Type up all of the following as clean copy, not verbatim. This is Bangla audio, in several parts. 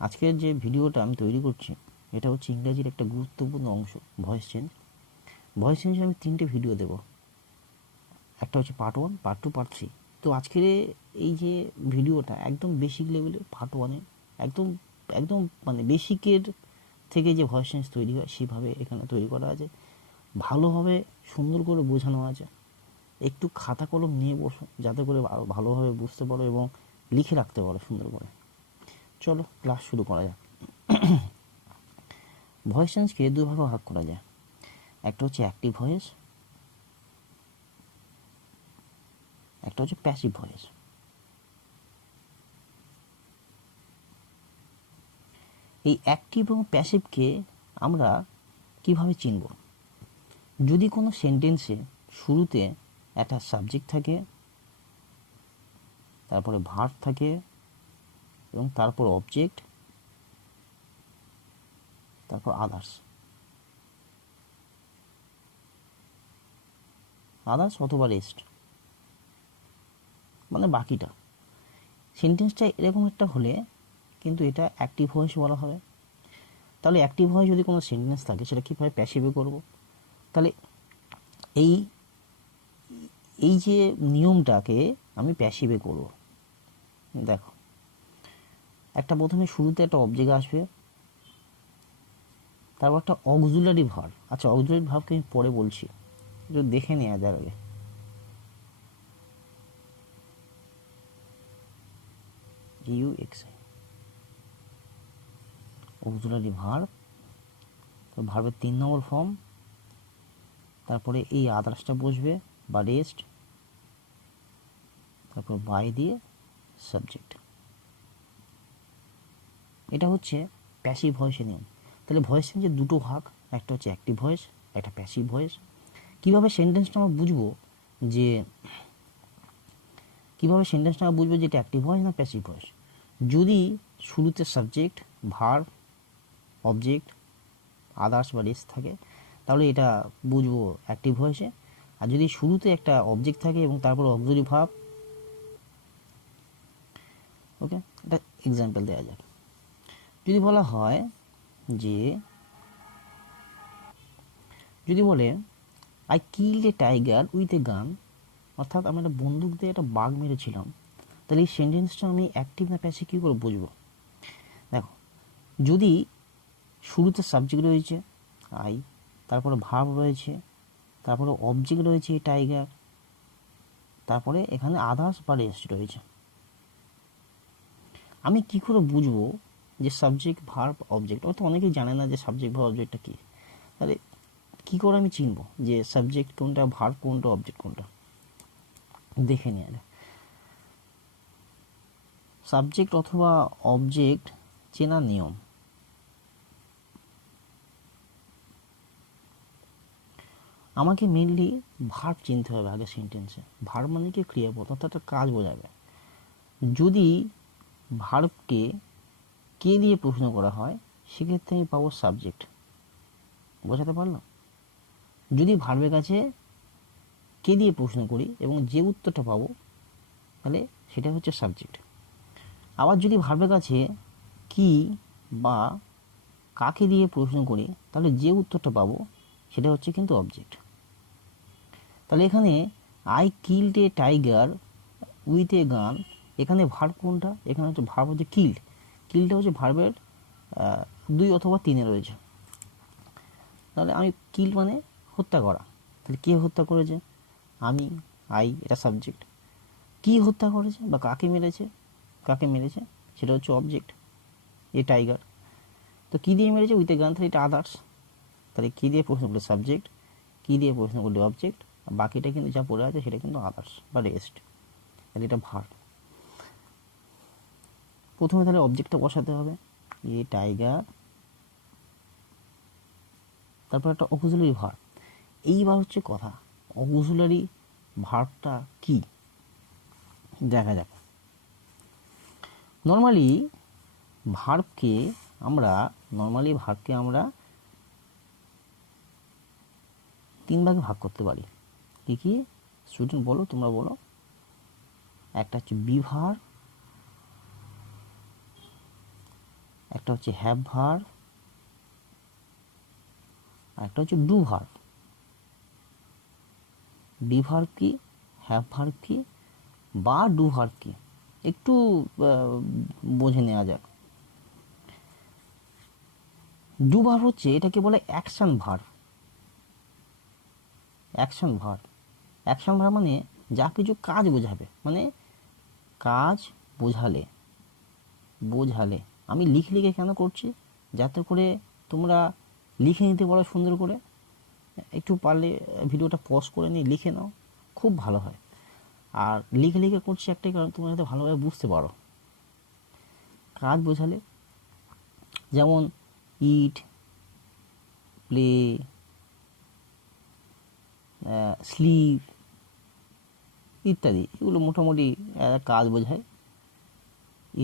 আজকের যে ভিডিওটা আমি তৈরি করছি এটা হচ্ছে ইংরাজির একটা গুরুত্বপূর্ণ অংশ, ভয়েস চেঞ্জ। ভয়েস চেঞ্জে আমি 3টে ভিডিও দেব, একটা হচ্ছে পার্ট 1, পার্ট 2, পার্ট 3। তো আজকের এই যে ভিডিওটা একদম বেসিক লেভেলে পার্ট 1-এ একদম একদম মানে বেসিকের থেকে যে ভয়েস চেঞ্জ তৈরি হয় সেভাবে এখানে তৈরি করা আছে, ভালোভাবে সুন্দর করে বোঝানো আছে। একটু খাতা কলম নিয়ে বসো যাতে করে আরও ভালোভাবে বুঝতে পারো এবং লিখে রাখতে পারো সুন্দর করে। চলো ক্লাস শুরু করা যাক। ভয়েস চেঞ্জকে দুভাবে ভাগ করা যায়, একটা হচ্ছে অ্যাক্টিভ ভয়েস, একটা হচ্ছে প্যাসিভ ভয়েস। এই অ্যাক্টিভ এবং প্যাসিভকে আমরা কিভাবে চিনব? যদি কোনো সেন্টেন্সে শুরুতে একটা সাবজেক্ট থাকে, তারপরে ভার্ব থাকে এবং তারপর অবজেক্ট, তারপর আদার্স অথবা রেস্ট, মানে বাকিটা। সেন্টেন্সটা এরকম একটা হলে কিন্তু এটা অ্যাক্টিভ ভয়েস বলা হবে। তাহলে অ্যাক্টিভ ভয়েস যদি কোনো সেন্টেন্স থাকে সেটা কীভাবে প্যাসিভে করব? তাহলে এই এই যে নিয়মটাকে আমি প্যাসিভে করব। দেখো, একটা প্রথমে শুরুতে একটা অবজেক্ট আসবে, তারপর একটা অক্সিলারি ভার্ব। আচ্ছা, অক্সিলারি ভার্বকে আমি পরে বলছি, একটু দেখে নেওয়া যার আগে। অক্সিলারি ভার্ব, ভার্বের 3 নম্বর ফর্ম, তারপরে এই আদার্সটা বসবে বা রেস্ট, তারপর বাই দিয়ে সাবজেক্ট। এটা হচ্ছে প্যাসিভ ভয়েসের নিয়ম। তাহলে ভয়েস চেঞ্জের দুটো ভাগ, একটা হচ্ছে অ্যাক্টিভ ভয়েস, একটা প্যাসিভ ভয়েস। কীভাবে সেন্টেন্সটা আমরা বুঝবো যে এটা অ্যাক্টিভ ভয়েস না প্যাসিভ ভয়েস? যদি শুরুতে সাবজেক্ট, ভার্ব, অবজেক্ট, আদার্স বা রেস্ট থাকে তাহলে এটা বুঝবো অ্যাক্টিভ ভয়েসে। আর যদি শুরুতে একটা অবজেক্ট থাকে এবং তারপর অক্সিলারি ভার্ব, ওকে, এটা এক্সাম্পল দেওয়া যাক। যদি বলা হয় যে, যদি বলে I killed a tiger with a গান, অর্থাৎ আমি একটা বন্দুক দিয়ে একটা বাঘ মেরেছিলাম, তাহলে এই সেন্টেন্সটা আমি অ্যাক্টিভ না প্যাসিভ কী করে বুঝবো? দেখো, যদি শুরুতে সাবজেক্ট রয়েছে আই, তারপরে ভার্ব রয়েছে, তারপরে অবজেক্ট রয়েছে টাইগার, তারপরে এখানে আদার্স বা রেস্ট রয়েছে, আমি কি করে বুঝবো যে সাবজেক্ট ভার্ব অবজেক্ট? অর্থাৎ অনেকেই জানে না যে সাবজেক্ট ভার্ব অবজেক্টটা কী। তাহলে কী করে আমি চিনবো যে সাবজেক্ট কোনটা, ভার্ব কোনটা, অবজেক্ট কোনটা? দেখে নিয়ে যায় সাবজেক্ট অথবা অবজেক্ট চেনার নিয়ম। আমাকে মেনলি ভার্ব চিনতে হবে আগে সেন্টেন্সে। ভার্ব মানে কি? ক্রিয়াপদ, অর্থাৎ একটা কাজ বোঝাবে। যদি ভার্বকে কে দিয়ে প্রশ্ন করা হয় সেক্ষেত্রে আমি পাবো সাবজেক্ট। বোঝাতে পারলাম? যদি ভার্বের কাছে কে দিয়ে প্রশ্ন করি এবং যে উত্তরটা পাবো তাহলে সেটা হচ্ছে সাবজেক্ট। আবার যদি ভার্বের কাছে কি বা কাকে দিয়ে প্রশ্ন করি তাহলে যে উত্তরটা পাবো সেটা হচ্ছে কিন্তু অবজেক্ট। তাহলে এখানে I killed a tiger with a গান, এখানে ভার্ব কোনটা? এখানে হচ্ছে ভার্ব হচ্ছে কিল্ড। কিলটা হচ্ছে ভার্বের 2 অথবা 3-এ রয়েছে। তাহলে আমি কিল মানে হত্যা করা। তাহলে কে হত্যা করেছে? আমি, আই, এটা সাবজেক্ট। কি হত্যা করেছে বা কাকে মেরেছে সেটা হচ্ছে অবজেক্ট, এ টাইগার। তো কী দিয়ে মেরেছে? উইথ এ গান, তাহলে এটা আদার্স। তাহলে কী দিয়ে প্রশ্ন করলে সাবজেক্ট, কী দিয়ে প্রশ্ন করলে অবজেক্ট, বাকিটা কিন্তু যা পড়ে আছে সেটা কিন্তু আদার্স বা রেস্ট। তাহলে এটা ভার্ব। প্রথমে তাহলে অবজেক্টটা বসাতে হবে, এ টাইগার, তারপর একটা অক্সিলারি ভার্ব। এইবার হচ্ছে কথা, অক্সিলারি ভার্বটা কি দেখা যাক। নর্মালি ভার্বকে আমরা 3 ভাগে ভাগ করতে পারি। কি কি স্টুডেন্ট বলো, তোমরা বলো। একটা হচ্ছে বি ভার্ব, একটা হচ্ছে হ্যাভ ভার্ব, আর একটা হচ্ছে ডু ভার্ব। বি ভার্ব কি, হ্যাভ ভার্ব কি, বা ডু ভার্ব কি, একটু বুঝে নেওয়া যাক। ডু ভার্ব হচ্ছে, এটাকে বলে action verb. Action verb, action verb মানে যা কিছু কাজ বোঝাবে, মানে কাজ বোঝালে। বোঝালে আমি লিখে কেন করছি, যাতে করে তোমরা লিখে নিতে পারো সুন্দর করে। একটু পারলে ভিডিওটা পজ করে নিয়ে লিখে নাও, খুব ভালো হয়। আর লিখে করছি একটাই কারণ, তোমরা যাতে ভালোভাবে বুঝতে পারো। কাজ বোঝালে, যেমন ইট, প্লে, স্লিপ ইত্যাদি, এগুলো মোটামুটি কাজ বোঝায়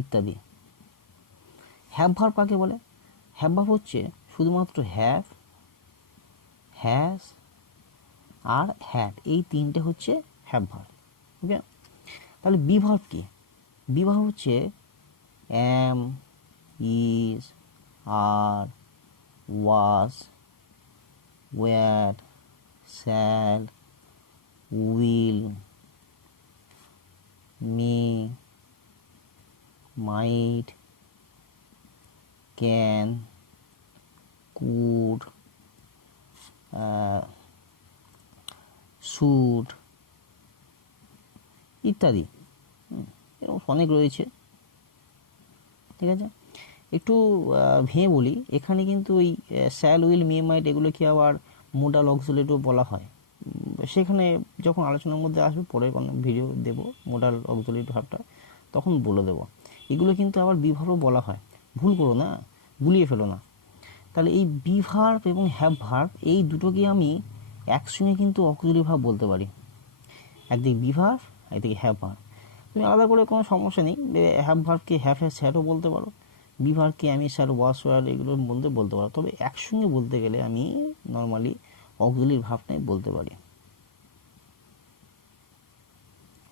ইত্যাদি। হ্যাভ ভার্ব কাকে বলে? হ্যাভ ভার্ব হচ্ছে শুধুমাত্র হ্যাভ, হ্যাজ আর হ্যাড, এই তিনটে হচ্ছে হ্যাভ ভার্ব। ওকে, তাহলে বি ভার্ব কি? বি ভার্ব হচ্ছে am, is, are, was, were, shall, will, may, might, can, could, should ইত্যাদি। এরকম অনেক রয়েছে, ঠিক আছে। একটু ভেঙে বলি, এখানে কিন্তু ওই শ্যাল, উইল, মে, মাইট এগুলোকে আবার মোডাল অক্সিলারিও বলা হয়। সেখানে যখন আলোচনার মধ্যে আসবে, পরে কোনো ভিডিও দেব মোডাল অক্সিলারি ভার্বটা, তখন বলে দেব। এগুলো কিন্তু আবার বি ভার্বও বলা হয়, ভুল করো না, গুলিয়ে ফেলো না। তাহলে এই বি ভার্ব এবং হ্যাভ ভার্ব এই দুটোকে আমি একসঙ্গে কিন্তু অক্সিলারি ভার্ব বলতে পারি। একদিকে বি ভার্ব, একদিকে হ্যাভ ভার্ব। তুমি আলাদা করে কোনো সমস্যা নেই, হ্যাভ ভার্বকে হ্যাভ, হ্যাজ, হ্যাডও বলতে পারো, বি ভার্বকে আমি, স্যার, ওয়াস, ওয়ার এগুলোর মধ্যে বলতে পারো। তবে একসঙ্গে বলতে গেলে আমি নর্মালি অক্সিলারি ভার্বটাই বলতে পারি।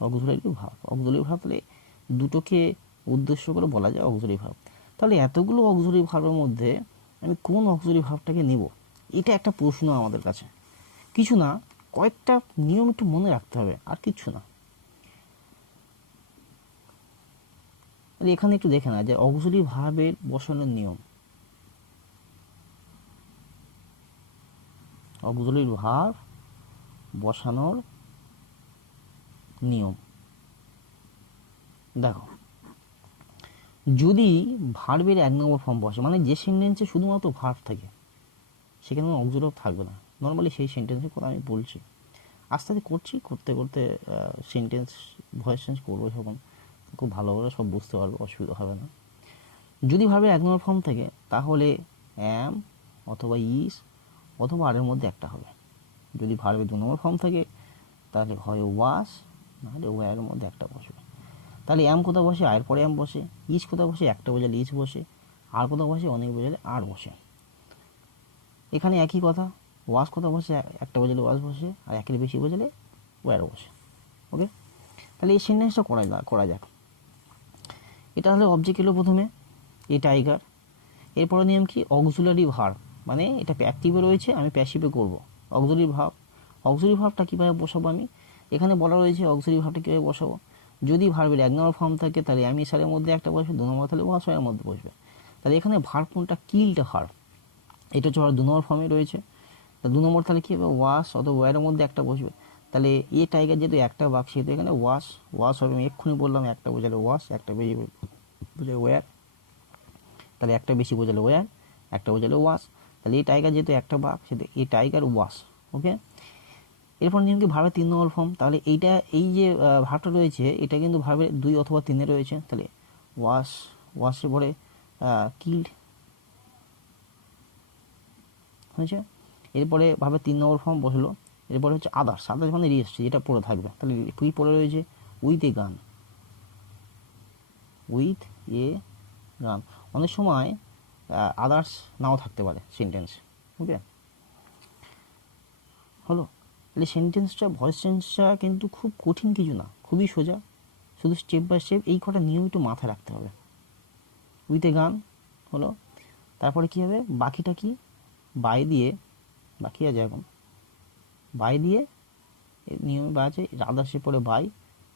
অক্সিলারি ভার্ব, অক্সিলারি ভার্ব তাহলে দুটোকে উদ্দেশ্য করে বলা যায় অক্সিলারি ভার্ব। তাহলে এতগুলো অক্সিলারি ভার্বের মধ্যে আমি কোন অক্সিলারি ভার্বটাকে নেব, এটা একটা প্রশ্ন আমাদের কাছে। কিছু না, কয়েকটা নিয়ম একটু মনে রাখতে হবে, আর কিছু না। এখানে একটু দেখে না যে অক্সিলারি ভার্বের বসানোর নিয়ম। অক্সিলারি ভার্ব বসানোর নিয়ম দেখো, যদি ভার্বের 1 নম্বর ফর্ম বসে, মানে যে সেন্টেন্সে শুধুমাত্র ভার্ব থাকে, সেখানে অক্সিলারি থাকবে না। নর্মালি সেই সেন্টেন্সের কথা আমি বলছি, আস্তে আস্তে করছি, করতে করতে সেন্টেন্স ভয়েস চেঞ্জ করবো যখন, খুব ভালোভাবে সব বুঝতে পারবো, অসুবিধা হবে না। যদি ভার্বের 1 নম্বর ফর্ম থাকে, তাহলে অ্যাম অথবা ইজ অথবা আর এর মধ্যে একটা হবে। যদি ভার্বের 2 নম্বর ফর্ম থাকে, তাহলে হয় ওয়াস, নাহলে ওয়ার মধ্যে একটা বসবে। তাহলে অ্যাম কোথাও বসে, আয়ের পরে অ্যাম বসে। ইজ কোথাও বসে, একটা বোঝালে ইজ বসে। আর কোথাও বসে, অনেক বোঝালে আর বসে। এখানে একই কথা, ওয়াস কোথাও বসে, একটা বোঝালে ওয়াস বসে, আর একের বেশি বোঝালে ওয়ার বসে। ওকে, তাহলে এই সেন্টেন্সটা করা যাক। এটা হলে অবজেক্ট এলো প্রথমে, এ টাইগার। এরপরে নিয়ম কি, অক্সিলারি ভার্ব, মানে এটা অ্যাক্টিভে রয়েছে, আমি প্যাসিভে করব। অক্সিলারি ভার্ব, অক্সিলারি ভার্বটা কীভাবে বসাবো আমি, এখানে বলা রয়েছে অক্সিলারি ভার্বটা কীভাবে বসাবো। যদি ভার্বের 1 নম্বর ফর্ম থাকে, তাহলে আমি সারের মধ্যে একটা বসবে, 2 নম্বর তাহলে ওয়াস এর মধ্যে বসবে। তাহলে এখানে ভার্ব কোনটা, কিল্ড ভার্ব, এটা হচ্ছে 2 নম্বর ফর্মে রয়েছে। তা 2 নম্বর তাহলে কী হবে, ওয়াস অথবা ওয়ারের মধ্যে একটা বসবে। তাহলে এ টাইগার যেহেতু একটা বাক, সেহেতু এখানে ওয়াস, ওয়াস হবে। আমি এক্ষুনি বললাম, একটা বোঝালে ওয়াস, একটা বেশি বোঝালে ওয়ার। তাহলে একটা বেশি বোঝালে ওয়ার, একটা বোঝালে ওয়াস। তাহলে এই টাইগার যেহেতু একটা বাঘ, সেহেতু এই টাইগার ওয়াস। ওকে, এরপর নিয়ম কি, ভার্বের 3 নম্বর ফর্ম। তাহলে এইটা, এই যে ভার্বটা রয়েছে, এটা কিন্তু ভার্বের 2 অথবা 3-এ রয়েছে। তাহলে ওয়াস, ওয়াসের পরে কিল্ড হয়েছে। এরপরে ভার্বের 3 নম্বর ফর্ম বসলো। এরপরে হচ্ছে আদার্স, আদার্স মানে রেস্ট, যেটা পড়ে থাকবে। তাহলে কি পড়ে রয়েছে, উইথ এ গান, উইথ এ গান। অনেক সময় আদার্স নাও থাকতে পারে সেন্টেন্স। ওকে, হলো। তাহলে সেন্টেন্সটা, ভয়েস চেঞ্জটা কিন্তু খুব কঠিন কিছু না, খুবই সোজা। শুধু স্টেপ বাই স্টেপ এই কটা নিয়ম একটু মাথায় রাখতে হবে। উইথ এ গান হলো। তারপরে কি হবে, বাকিটা কি, বাই দিয়ে, বাকি আছে এখন, বাই দিয়ে নিয়মে বা আছে আদার্সের পরে বাই,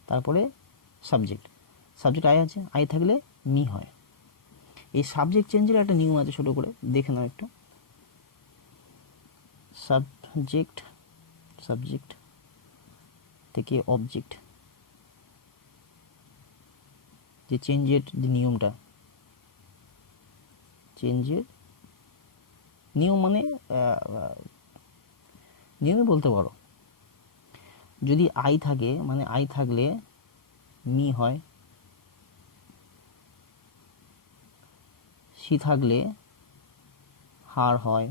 তারপরে সাবজেক্ট, সাবজেক্ট আই আছে, আই থাকলে মি হয়। এই সাবজেক্ট চেঞ্জের একটা নিয়ম আছে, ছোটো করে দেখে নাও একটু। সাবজেক্ট, সাবজেক্ট থেকে অবজেক্ট, যে চেঞ্জের যে নিয়মটা, চেঞ্জের নিয়ম মানে নিয়মই বলতে পারো। যদি আই থাকে মানে আই থাকলে মি হয়, সি থাকলে হার হয়,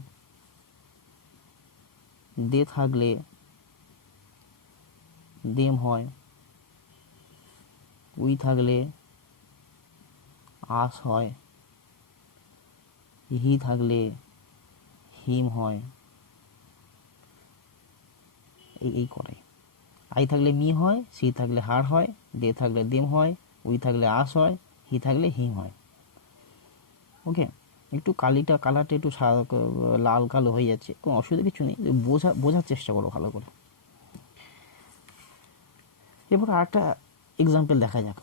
দে থাকলে দেম হয়, উই থাকলে আস হয়, হি থাকলে হিম হয়, এই করে। আই থাকলে মি হয়, সি থাকলে হার হয়, দে থাকলে দেম হয়, উই থাকলে আস হয়, হি থাকলে হিম হয়। ওকে, একটু কালারটা একটু লাল কালো হয়ে যাচ্ছে, কোনো অসুবিধা কিছু নেই, বোঝার চেষ্টা করো ভালো করে। এবার আরেকটা এক্সাম্পল দেখা যাক।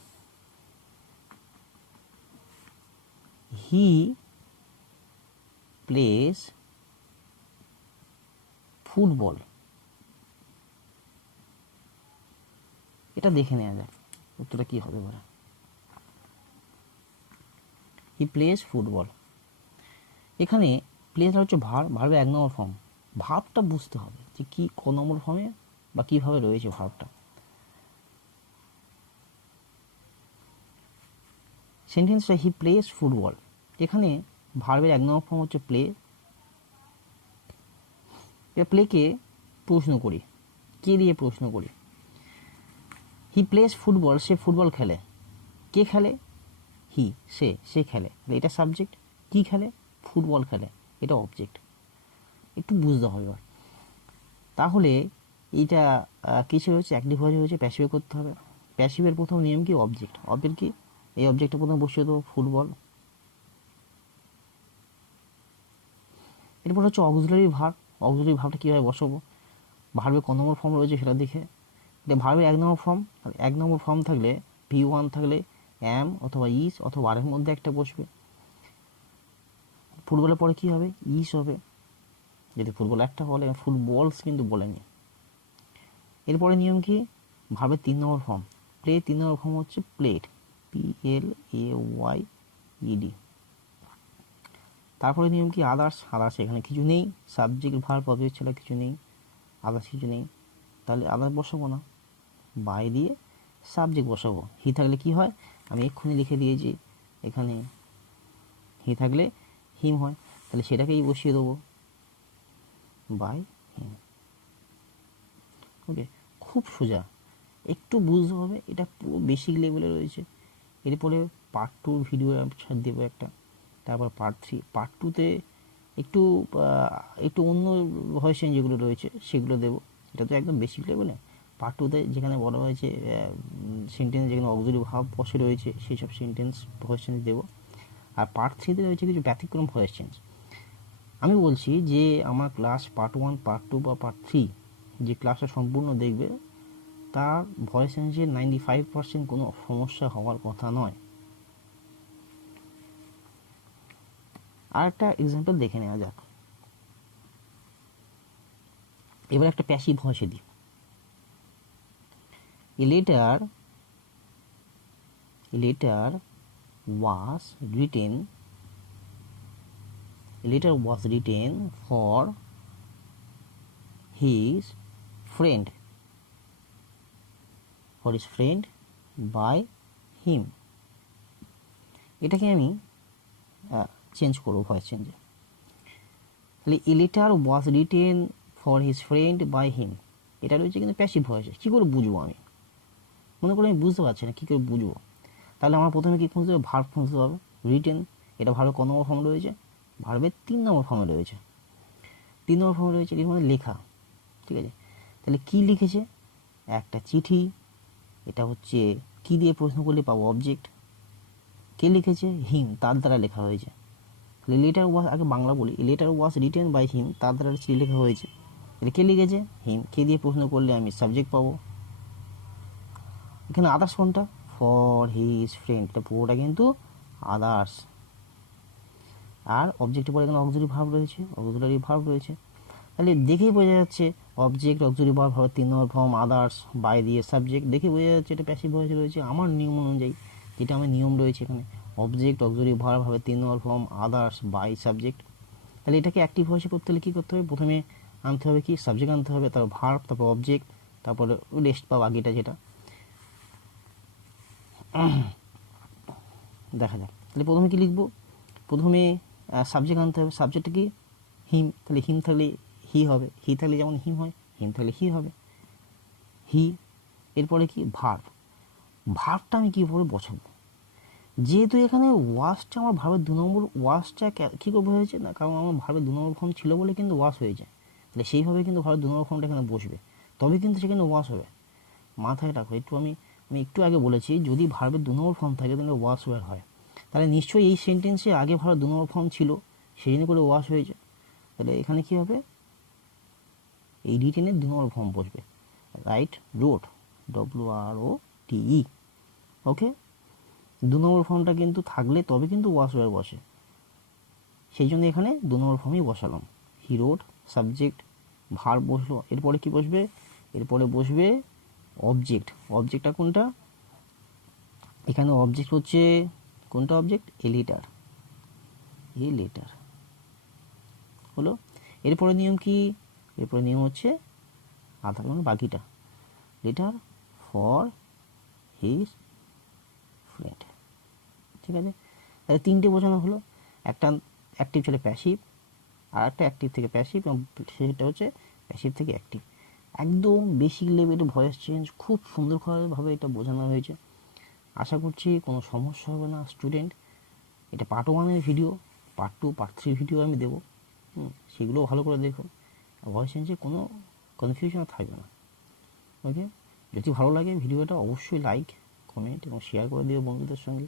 হি প্লেস ফুটবল, এটা দেখে নেওয়া যাক উত্তরটা কি হবে বলে। হি প্লেস ফুটবল, এখানে প্লেসটা হচ্ছে ভার্বের 1 নম্বর ফর্ম। ভার্বটা বুঝতে হবে যে কি ক নম্বর ফর্মে বা কিভাবে রয়েছে ভার্বটা। সেন্টেন্সটা হি প্লেস ফুটবল, এখানে ভার্বের 1 নম্বর ফর্ম হচ্ছে প্লে। প্লেকে প্রশ্ন করি, কে দিয়ে প্রশ্ন করি। He plays football, say football খেলে। কে খেলে? হি, সে খেলে, এটা সাবজেক্ট। কি খেলে? ফুটবল খেলে, এটা অবজেক্ট। একটু বুঝতে হবে। তাহলে এইটা কিসে হয়েছে, অ্যাক্টিভ ভয়েসে হয়েছে, প্যাসিভে করতে হবে। প্যাসিভের প্রথম নিয়ম কি, অবজেক্ট। অবজেক্ট কি, এই অবজেক্টটা প্রথমে বসিয়ে দেবো ফুটবল। এরপর হচ্ছে অক্সিলারি ভার্ব। অক্সিলারি ভার্বটা কীভাবে বসাবো, ভার্বের ক নম্বর ফর্ম রয়েছে সেটা দেখে। এটা ভার্বের 1 নম্বর ফর্ম, আর 1 নম্বর ফর্ম থাকলে V1 থাকলে অ্যাম অথবা ইস অথবা আর এর মধ্যে একটা বসবে। ফুটবলের পরে কি হবে, ইস হবে, যদি ফুটবল একটা বলে, ফুটবলস কিন্তু বলেনি। এরপরে নিয়ম কি, ভার্বের 3 নম্বর ফর্ম, প্লে 3 নম্বর ফর্ম হচ্ছে প্লেড, PLAYED। তারপরে নিয়ম কি, আদার্স। আদার্স এখানে কিছু নেই, সাবজেক্ট ভার্ব অবজেক্ট ছাড়া কিছু নেই, আদার্স কিছু নেই, তাহলে আদার্স বসাবো না, বাই দিয়ে সাবজেক্ট বসাবো। হি থাকলে কি হয়, আমি এক্ষুনি লিখে দিয়েছি, এখানে হি থাকলে হিম হয়, তাহলে সেটাকেই বসিয়ে দেবো, বাই হিম। ওকে, খুব সোজা, একটু বুঝতে হবে, এটা পুরো বেসিক লেভেলে রয়েছে। এরপরে পার্ট 2 ভিডিও দেবো একটা, তারপর পার্ট 3। পার্ট 2তে একটু একটু অন্য ভয়েস চেঞ্জ যেগুলো রয়েছে সেগুলো দেবো, এটা তো একদম বেসিক লেভেলে। পার্ট 2তে যেখানে বলা হয়েছে সেন্টেন্স যেখানে অক্সিলারি ভার্ব বসে রয়েছে সেই সব সেন্টেন্স ভয়েস চেঞ্জ দেবো। আর পার্ট 3তে রয়েছে কিছু ব্যতিক্রম ভয়েস চেঞ্জ। আমি বলছি যে আমার ক্লাস পার্ট 1, পার্ট 2 বা পার্ট 3 যে ক্লাসটা সম্পূর্ণ দেখবে, তার ভয়েস চেঞ্জের 95% কোনো সমস্যা হওয়ার কথা নয়। আর একটা এক্সাম্পল দেখে নেওয়া যাক। এবার একটা প্যাসিভ ভয়েসে দিই, A letter was written for his friend by him। এটাকে আমি চেঞ্জ করবো ভয়েস চেঞ্জে, তাহলে a letter was written for his friend by him, এটা রয়েছে কিন্তু প্যাসিভ ভয়েসে। কী করে বুঝবো আমি, মনে করি আমি বুঝতে পারছি না কী করে বুঝবো, তাহলে আমার প্রথমে কী খুঁজতে হবে, ভার্ব খুঁজতে হবে। রিটেন, এটা ভার্বের ক নম্বর ফর্ম রয়েছে, ভার্বের 3 নম্বর ফর্মে রয়েছে। 3 নম্বর ফর্মে রয়েছে, এর মধ্যে লেখা, ঠিক আছে। তাহলে কি লিখেছে, একটা চিঠি, এটা হচ্ছে কি দিয়ে প্রশ্ন করলে পাবো, অবজেক্ট। কে লিখেছে, হিম, তার দ্বারা লেখা হয়েছে। তাহলে লেটার ওয়াজ, আগে বাংলা বলি, letter was written by him, তার দ্বারা চিঠি লেখা হয়েছে। এটা কে লিখেছে? হিম। কে দিয়ে প্রশ্ন করলে আমি সাবজেক্ট পাবো। এখানে আদার্স কোনটা? ফর হিজ ফ্রেন্ড, এটা পুরোটা কিন্তু আদার্স। আর অবজেক্টের পরে এখানে অক্সিলারি ভার্ব রয়েছে, অক্সিলারি ভার্ব রয়েছে। তাহলে দেখেই বোঝা যাচ্ছে অবজেক্ট, অক্সিলারি ভার্ব হবে 3 নম্বর ফর্ম, আদার্স, বাই দিয়ে সাবজেক্ট, দেখে বোঝা যাচ্ছে এটা প্যাসিভ ভয়েস রয়েছে আমার নিয়ম অনুযায়ী, যেটা আমার নিয়ম রয়েছে এখানে। অবজেক্ট, অক্সিলারি ভার্ব হবে 3 নম্বর ফর্ম, আদার্স, বাই সাবজেক্ট। তাহলে এটাকে অ্যাক্টিভ ভয়েসে করতে হলে কী করতে হবে? প্রথমে আনতে হবে কি? সাবজেক্ট আনতে হবে, তারপর ভার্ব, তারপর অবজেক্ট, তারপরে রেস্ট বা বাকিটা যেটা দেখা যাক। তাহলে প্রথমে কি লিখবো? প্রথমে সাবজেক্ট আনতে হবে। সাবজেক্টটা কি? হিম। তাহলে হিম থাকলে হি হবে, হি থাকলে যেমন হিম হয়, হিম থাকলে হি হবে, হি। এরপরে কি? ভার্ব। ভার্বটা আমি কীভাবে বসাবো? যেহেতু এখানে ওয়াশটা আমার ভার্বের 2 নম্বর, ওয়াশটা কী করে বোঝা হয়েছে না, কারণ আমার ভার্বের 2 নম্বর ফর্ম ছিল বলে কিন্তু ওয়াশ হয়ে যায়। তাহলে সেইভাবে কিন্তু ভার্বের 2 নম্বর ফর্মটা এখানে বসবে, তবে কিন্তু সেখানে ওয়াশ হবে। মাথায় রাখো একটু, আমি একটু আগে বলেছি যদি ভার্বের 2 নম্বর ফর্ম থাকে তাহলে ওয়াশ ওয়ার হয়। তাহলে নিশ্চয়ই এই সেন্টেন্সে আগে ভার্বের 2 নম্বর ফর্ম ছিল, সেই জন্য করে ওয়াশ হয়েছে। তাহলে এখানে কী হবে? এই রিটেনের 2 নম্বর ফর্ম বসবে, রাইট, রোড, WROTE। ওকে, 2 নম্বর ফর্মটা কিন্তু থাকলে তবে কিন্তু ওয়াশ ওয়ার বসে, সেই জন্য এখানে 2 নম্বর ফর্মই বসালাম। হি রোড, সাবজেক্ট, ভার্ব বসলো। এরপরে কি বসবে? এরপরে বসবে অবজেক্ট। অবজেক্টটা কোনটা? এখানে অবজেক্ট হচ্ছে কোনটা object? A letter, a letter হলো। এরপরে নিয়ম কি? এরপরে নিয়ম হচ্ছে আধার মানে বাকিটা, লেটার ফর হিজ ফ্রেন্ড। ঠিক আছে, তাহলে 3টে বোঝানো হলো। একটা অ্যাক্টিভ ছিল প্যাসিভ, আর একটা অ্যাক্টিভ থেকে প্যাসিভ, এবং সেটা হচ্ছে প্যাসিভ থেকে অ্যাক্টিভ। একদম বেসিক লেভেলের ভয়েস চেঞ্জ, খুব সুন্দরভাবে এটা বোঝানো হয়েছে। আশা করছি কোনো সমস্যা হবে না স্টুডেন্ট। এটা পার্ট 1-এর ভিডিও, পার্ট 2, পার্ট 3 ভিডিও আমি দেবো, সেগুলোও ভালো করে দেখো। ভয়েস চেঞ্জে কোনো কনফিউশন থাকবে না। ওকে, যদি ভালো লাগে ভিডিওটা অবশ্যই লাইক, কমেন্ট এবং শেয়ার করে দিও বন্ধুদের সঙ্গে।